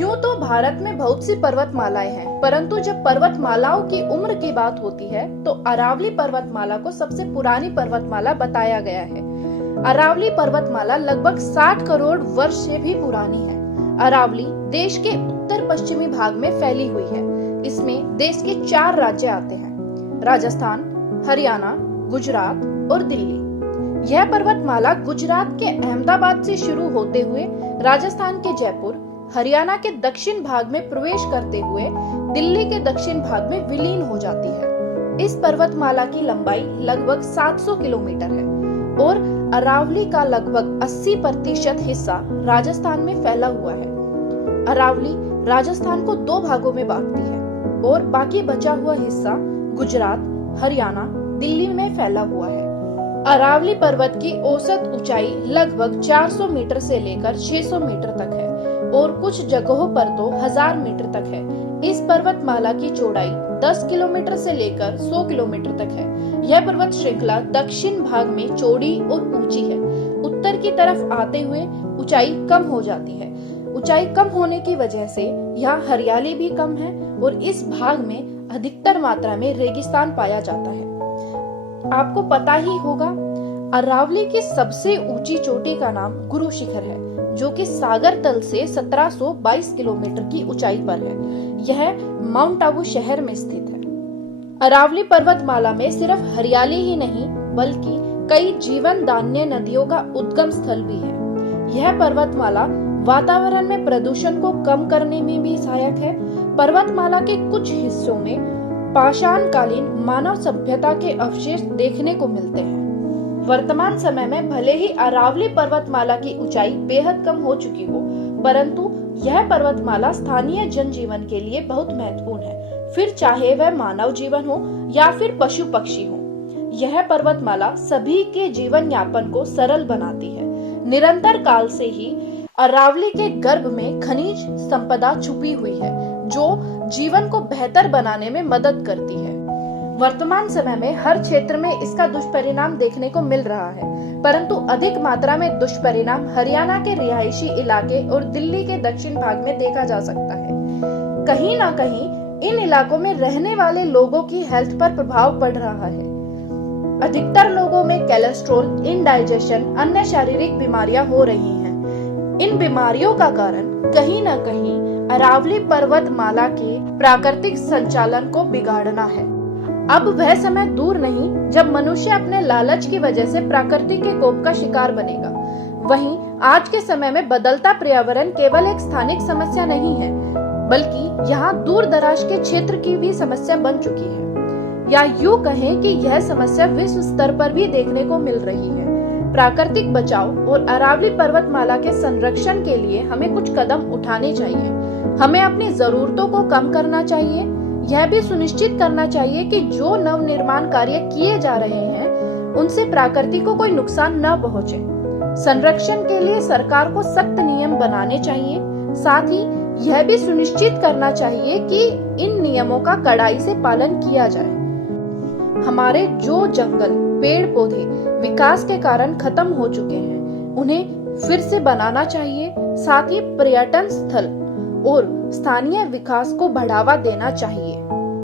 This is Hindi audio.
यूं तो भारत में बहुत सी पर्वतमालाएं हैं, परंतु जब पर्वतमालाओं की उम्र की बात होती है तो अरावली पर्वतमाला को सबसे पुरानी पर्वतमाला बताया गया है। अरावली पर्वतमाला लगभग 60 करोड़ वर्ष से भी पुरानी है। अरावली देश के उत्तर पश्चिमी भाग में फैली हुई है। इसमें देश के 4 राज्य आते हैं: राजस्थान, हरियाणा, गुजरात और दिल्ली। यह पर्वतमाला गुजरात के अहमदाबाद से शुरू होते हुए राजस्थान के जयपुर, हरियाणा के दक्षिण भाग में प्रवेश करते हुए दिल्ली के दक्षिण भाग में विलीन हो जाती है। इस पर्वतमाला की लंबाई लगभग 700 किलोमीटर है और अरावली का लगभग 80% हिस्सा राजस्थान में फैला हुआ है। अरावली राजस्थान को 2 भागों में बांटती है और बाकी बचा हुआ हिस्सा गुजरात, हरियाणा, दिल्ली में फैला हुआ है। अरावली पर्वत की औसत ऊंचाई लगभग 400 मीटर से लेकर 600 मीटर तक है और कुछ जगहों पर तो 1000 मीटर तक है। इस पर्वतमाला की चौड़ाई 10 किलोमीटर से लेकर 100 किलोमीटर तक है। यह पर्वत श्रृंखला दक्षिण भाग में चौड़ी और ऊंची है। उत्तर की तरफ आते हुए ऊंचाई कम हो जाती है। ऊंचाई कम होने की वजह से यहाँ हरियाली भी कम है और इस भाग में अधिकतर मात्रा में रेगिस्तान पाया जाता है। आपको पता ही होगा, अरावली की सबसे ऊंची चोटी का नाम गुरु शिखर है, जो कि सागर तल से 1722 किलोमीटर की ऊंचाई पर है। यह माउंट आबू शहर में स्थित है। अरावली पर्वतमाला में सिर्फ हरियाली ही नहीं बल्कि कई जीवन दान्य नदियों का उद्गम स्थल भी है। यह पर्वतमाला वातावरण में प्रदूषण को कम करने में भी सहायक है। पर्वतमाला के कुछ हिस्सों में पाषाणकालीन मानव सभ्यता के अवशेष देखने को मिलते हैं। वर्तमान समय में भले ही अरावली पर्वतमाला की ऊंचाई बेहद कम हो चुकी हो, परंतु यह पर्वतमाला स्थानीय जनजीवन के लिए बहुत महत्वपूर्ण है, फिर चाहे वह मानव जीवन हो या फिर पशु पक्षी हो। यह पर्वतमाला सभी के जीवन यापन को सरल बनाती है। निरंतर काल से ही अरावली के गर्भ में खनिज संपदा छुपी हुई है, जो जीवन को बेहतर बनाने में मदद करती है। वर्तमान समय में हर क्षेत्र में इसका दुष्परिणाम देखने को मिल रहा है, परंतु अधिक मात्रा में दुष्परिणाम हरियाणा के रिहायशी इलाके और दिल्ली के दक्षिण भाग में देखा जा सकता है। कहीं ना कहीं इन इलाकों में रहने वाले लोगों की हेल्थ पर प्रभाव पड़ रहा है। अधिकतर लोगों में कोलेस्ट्रॉल, इंडाइजेशन, अन्य शारीरिक बीमारियां हो रही हैं। इन बीमारियों का कारण कहीं ना कहीं अरावली पर्वतमाला के प्राकृतिक संचालन को बिगाड़ना है। अब वह समय दूर नहीं जब मनुष्य अपने लालच की वजह से प्रकृति के कोप का शिकार बनेगा। वहीं आज के समय में बदलता पर्यावरण केवल एक स्थानिक समस्या नहीं है, बल्कि यहाँ दूर दराज के क्षेत्र की भी समस्या बन चुकी है, या यूं कहें कि यह समस्या विश्व स्तर पर भी देखने को मिल रही है। प्राकृतिक बचाव और अरावली पर्वतमाला के संरक्षण के लिए हमें कुछ कदम उठाने चाहिए। हमें अपनी जरूरतों को कम करना चाहिए। यह भी सुनिश्चित करना चाहिए कि जो नव निर्माण कार्य किए जा रहे हैं उनसे प्रकृति को कोई नुकसान न पहुंचे। संरक्षण के लिए सरकार को सख्त नियम बनाने चाहिए। साथ ही यह भी सुनिश्चित करना चाहिए कि इन नियमों का कड़ाई से पालन किया जाए। हमारे जो जंगल, पेड़ पौधे विकास के कारण खत्म हो चुके हैं, उन्हें फिर से बनाना चाहिए। साथ ही पर्यटन स्थल और स्थानीय विकास को बढ़ावा देना चाहिए।